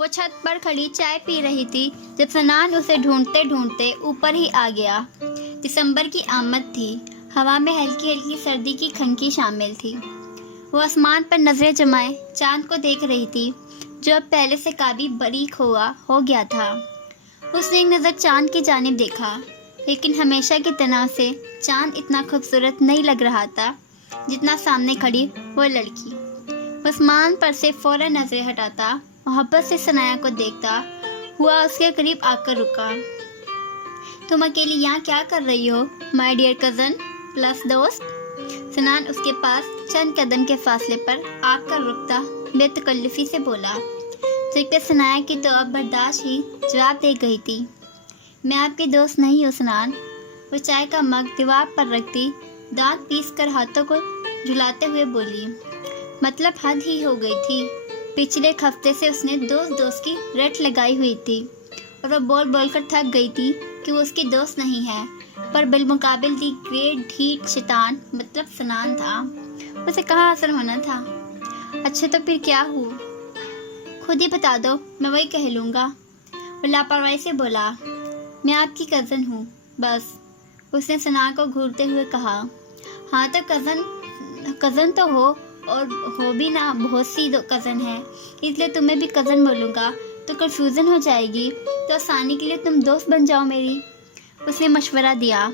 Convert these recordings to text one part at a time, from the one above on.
وہ چھت پر کھڑی چائے پی رہی تھی جب سنان اسے ڈھونڈتے ڈھونڈتے اوپر ہی آ گیا۔ دسمبر کی آمد تھی۔ ہوا میں ہلکی ہلکی سردی کی کھنکی شامل تھی۔ وہ آسمان پر نظریں جمائے چاند کو دیکھ رہی تھی جو اب پہلے سے کافی باریک ہو گیا تھا۔ اس نے ایک نظر چاند کی جانب دیکھا، لیکن ہمیشہ کی طرح سے چاند اتنا خوبصورت نہیں لگ رہا تھا جتنا سامنے کھڑی وہ لڑکی۔ آسمان پر سے فوراً نظریں ہٹاتا محبت سے ثنایا کو دیکھتا ہوا اس کے قریب آ کر رکا۔ تم اکیلی یہاں کیا کر رہی ہو مائی ڈیئر کزن پلس دوست؟ سنان اس کے پاس چند قدم کے فاصلے پر آ کر رکتا بے تکلفی سے بولا، جبکہ ثنایا کی تو اب برداشت ہی جواب دے گئی تھی۔ میں آپ کی دوست نہیں ہوں سنان۔ وہ چائے کا مگ دیوار پر رکھتی دانت پیس کر ہاتھوں کو جھلاتے ہوئے بولی، مطلب حد ہی ہو گئی تھی۔ پچھلے ایک ہفتے سے اس نے دوست کی رٹ لگائی ہوئی تھی اور وہ بول بول کر تھک گئی تھی کہ وہ اس کی دوست نہیں ہے، پر بالمقابل دی گریٹ ڈھیٹ شیطان مطلب سنان تھا۔ اسے کہاں اثر ہونا تھا؟ اچھا تو پھر کیا ہوں؟ خود ہی بتا دو، میں وہی کہہ لوں گا۔ وہ لاپرواہی سے بولا، میں آپ کی کزن ہوں بس۔ اس نے سنان کو گھورتے ہوئے کہا، ہاں تو کزن تو ہو، اور ہو بھی نا، بہت سی کزن ہیں، اس لیے تمہیں بھی کزن بولوں گا تو کنفیوژن ہو جائے گی، تو آسانی کے لیے تم دوست بن جاؤ میری۔ اس نے مشورہ دیا،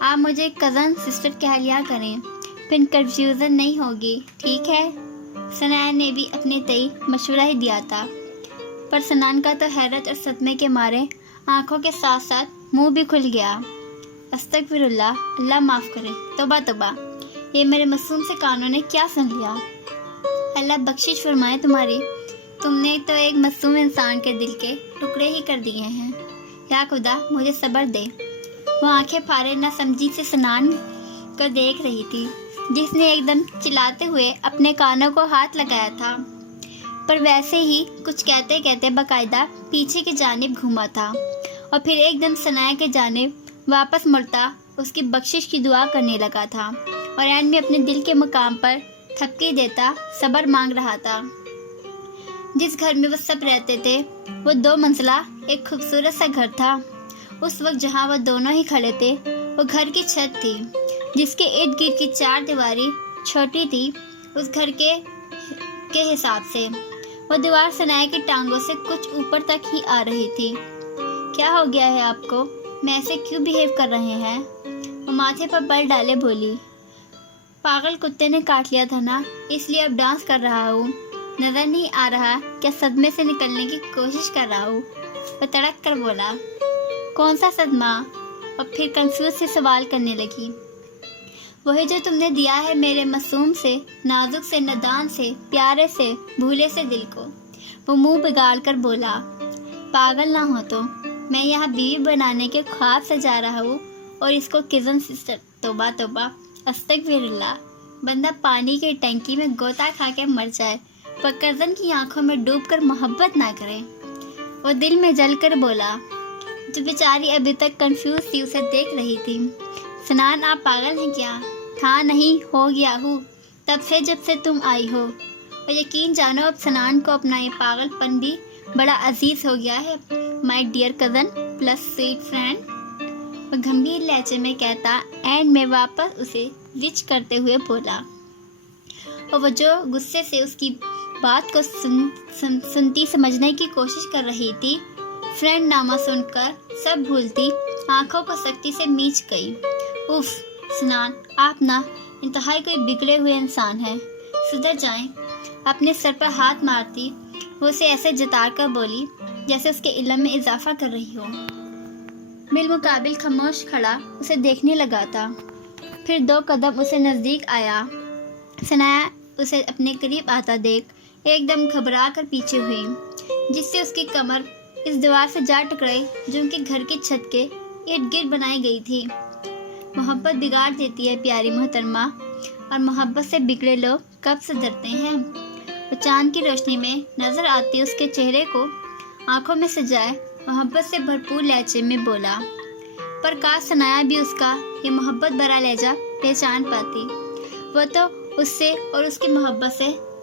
آپ مجھے کزن سسٹر کہہ لیا کریں، پھر کنفیوژن نہیں ہوگی، ٹھیک ہے؟ ثنایا نے بھی اپنے تئیں مشورہ ہی دیا تھا، پر سنان کا تو حیرت اور صدمے کے مارے آنکھوں کے ساتھ ساتھ منہ بھی کھل گیا۔ استغفر اللہ، اللہ معاف کرے، توبہ توبہ، یہ میرے معصوم سے کانوں نے کیا سن لیا؟ اللہ بخشش فرمائے تمہاری، تم نے تو ایک معصوم انسان کے دل کے ٹکڑے ہی کر دیے ہیں، یا خدا مجھے صبر دے۔ وہ آنکھیں پھاڑے نہ سمجھی سے سنان کو دیکھ رہی تھی، جس نے ایک دم چلاتے ہوئے اپنے کانوں کو ہاتھ لگایا تھا، پر ویسے ہی کچھ کہتے کہتے باقاعدہ پیچھے کی جانب گھوما تھا، اور پھر ایک دم ثنایا کی جانب واپس مڑتا اس کی بخشش کی دعا کرنے لگا تھا، اور عین میں اپنے دل کے مقام پر تھپکی دیتا صبر مانگ رہا تھا۔ جس گھر میں وہ سب رہتے تھے وہ 2 منزلہ ایک خوبصورت سا گھر تھا۔ اس وقت جہاں وہ دونوں ہی کھڑے تھے وہ گھر کی چھت تھی، جس کے ارد گرد کی 4 دیواری چھوٹی تھی اس گھر کے حساب سے۔ وہ دیوار ثنایا کی ٹانگوں سے کچھ اوپر تک ہی آ رہی تھی۔ کیا ہو گیا ہے آپ کو؟ میں ایسے کیوں بیہیو کر رہے ہیں؟ وہ ماتھے پر بل ڈالے بولی، پاگل کتے نے کاٹ لیا تھا نا، اس لیے اب ڈانس کر رہا ہوں، نظر نہیں آ رہا کیا صدمے سے نکلنے کی کوشش کر رہا ہوں؟ وہ تڑک کر بولا، کون سا صدمہ؟ اور پھر کنفیوز سے سوال کرنے لگی، وہی جو تم نے دیا ہے میرے معصوم سے، نازک سے، نادان سے، پیارے سے، بھولے سے دل کو۔ وہ منہ بگاڑ کر بولا، پاگل نہ ہو تو، میں یہاں بیوی بنانے کے خواب سجا رہا ہوں اور اس کو کزن سسٹر، توبہ توبہ، استغفر اللہ، بندہ پانی کی ٹنکی میں گوتا کھا کے مر جائے پر کزن کی آنکھوں میں ڈوب کر محبت نہ کرے۔ وہ دل میں جل کر بولا، جو بیچاری ابھی تک کنفیوز تھی اسے دیکھ رہی تھی، سنان آپ پاگل ہیں کیا؟ تھا نہیں، ہو گیا ہوں تب سے جب سے تم آئی ہو، اور یقین جانو اب سنان کو اپنا یہ پاگل پن بھی بڑا عزیز ہو گیا ہے my dear cousin plus sweet friend. وہ گمبھیر لہجے میں کہتا اینڈ میں واپس اسے رچ کرتے ہوئے بولا، اور وہ جو غصے سے اس کی بات کو سنتی سمجھنے کی کوشش کر رہی تھی، فرینڈ نامہ سن کر سب بھولتی آنکھوں کو سختی سے میچ گئی۔ اف سنان، آپ نا انتہائی کوئی بگڑے ہوئے انسان ہیں، سدھر جائیں۔ اپنے سر پر ہاتھ مارتی وہ اسے ایسے جتا کر بولی جیسے اس کے علم میں اضافہ کر رہی ہو۔ بالمقابل خاموش کھڑا اسے دیکھنے لگا تھا، پھر 2 قدم اسے نزدیک آیا۔ ثنایا اسے اپنے قریب آتا دیکھ ایک دم گھبرا کر پیچھے ہوئی، جس سے اس کی کمر اس دیوار سے جا ٹکرائی جو ان کے گھر کی چھت کے ارد گرد بنائی گئی تھی۔ محبت بگاڑ دیتی ہے پیاری محترمہ، اور محبت سے بگڑے لوگ کب سے ڈرتے ہیں؟ وہ چاند کی روشنی میں نظر آتی اس کے چہرے کو آنکھوں میں سجائے محبت سے بھرپور لہجے میں بولا، پر کاش ثنایا بھی اس کا یہ محبت بھرا لہجہ پہچان پاتی، وہ تو اس سے اور اس کی محبت سے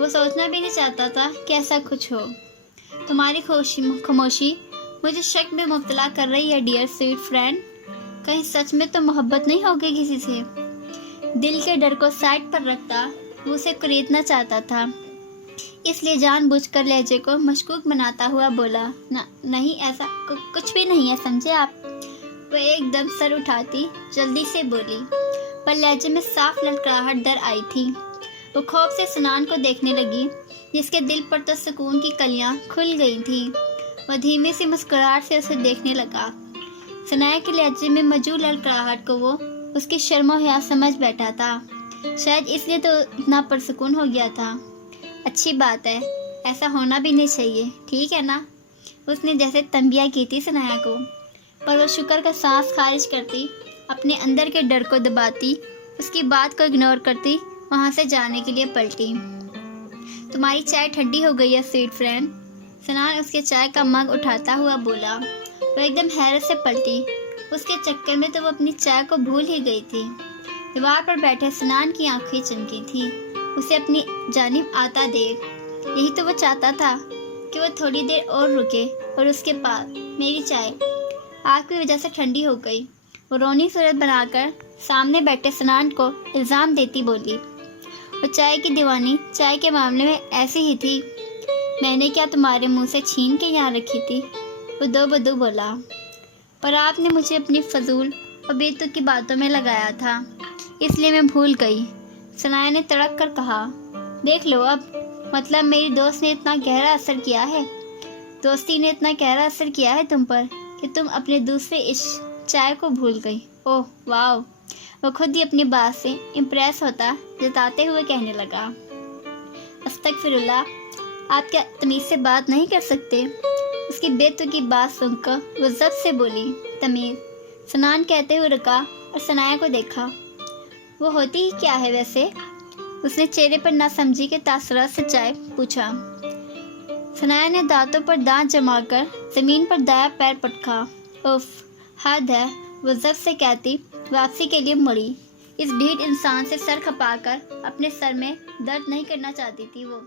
وہ سوچنا بھی نہیں چاہتا تھا کہ ایسا کچھ ہو۔ تمہاری خاموشی مجھے شک میں مبتلا کر رہی ہے ڈیئر سویٹ فرینڈ، کہیں سچ میں تو محبت نہیں ہوگی کسی سے؟ دل کے ڈر کو سائڈ پر رکھتا وہ اسے قریدنا چاہتا تھا، اس لیے جان بوجھ کر لہجے کو مشکوک بناتا ہوا بولا، نہیں ایسا کچھ بھی نہیں ہے، سمجھے آپ؟ وہ ایک دم سر اٹھاتی جلدی سے بولی، پر لہجے میں صاف لڑکڑاہٹ در آئی تھی۔ وہ خوف سے سنان کو دیکھنے لگی، جس کے دل پر تو سکون کی کلیاں کھل گئی تھیں۔ وہ دھیمی سی مسکراہٹ سے اسے دیکھنے لگا۔ ثناء کے لہجے میں موجود لڑکڑاہٹ کو وہ اس کی شرم و حیا سمجھ بیٹھا تھا، شاید اس لیے تو اتنا پرسکون ہو گیا تھا۔ اچھی بات ہے، ایسا ہونا بھی نہیں چاہیے، ٹھیک ہے نا؟ اس نے جیسے تنبیہ کی تھی ثناء کو، پر وہ شکر کا سانس خارج کرتی، اپنے اندر کے ڈر کو دباتی، اس کی بات کو اگنور کرتی وہاں سے جانے کے لیے پلٹی۔ تمہاری چائے ٹھنڈی ہو گئی ہے سویٹ فرینڈ، سنان اس کے چائے کا مگ اٹھاتا ہوا بولا۔ وہ ایک دم حیرت سے پلٹی، اس کے چکر میں تو وہ اپنی چائے کو بھول ہی گئی تھی۔ دیوار پر بیٹھے سنان کی آنکھیں چمکی تھیں، اسے اپنی جانب آتا دیکھ۔ یہی تو وہ چاہتا تھا کہ وہ تھوڑی دیر اور رکے، اور اس کے پاس میری چائے آگ کی وجہ سے ٹھنڈی ہو گئی۔ وہ رونی صورت بنا کر سامنے بیٹھے سنان کو الزام دیتی بولی، وہ چائے کی دیوانی چائے کے معاملے میں ایسی ہی تھی، میں نے کیا تمہارے منہ سے چھین کے یہاں رکھی تھی؟ وہ دو بدو بولا، پر آپ نے مجھے اپنی فضول اور بے تک کی باتوں میں لگایا تھا، اس لیے میں بھول گئی۔ ثناء نے تڑک کر کہا، دیکھ لو اب، مطلب میری دوست نے اتنا گہرا اثر کیا ہے، دوستی نے اتنا گہرا اثر کیا ہے تم پر کہ تم اپنے دوسرے عشق چائے کو بھول گئی۔ اوہ واو! وہ خود ہی اپنی بات سے امپریس ہوتا جتاتے ہوئے کہنے لگا، استغفر اللہ، آپ کیا تمیز سے بات نہیں کر سکتے؟ اس کی بے تکی بات سن کر وہ ضبط سے بولی، تمیز؟ سنان کہتے ہوئے رکا اور ثناء کو دیکھا۔ وہ ہوتی ہی کیا ہے ویسے؟ اس نے چہرے پر ناسمجھی کے تاثرات سے چائے پوچھا۔ ثناء نے دانتوں پر دانت جما کر زمین پر دایا پیر پٹکا۔ اف، حد ہے، وہ ضبط سے کہتی واپسی کے لیے مڑی۔ اس ڈھیٹ انسان سے سر کھپا کر اپنے سر میں درد نہیں کرنا چاہتی تھی وہ۔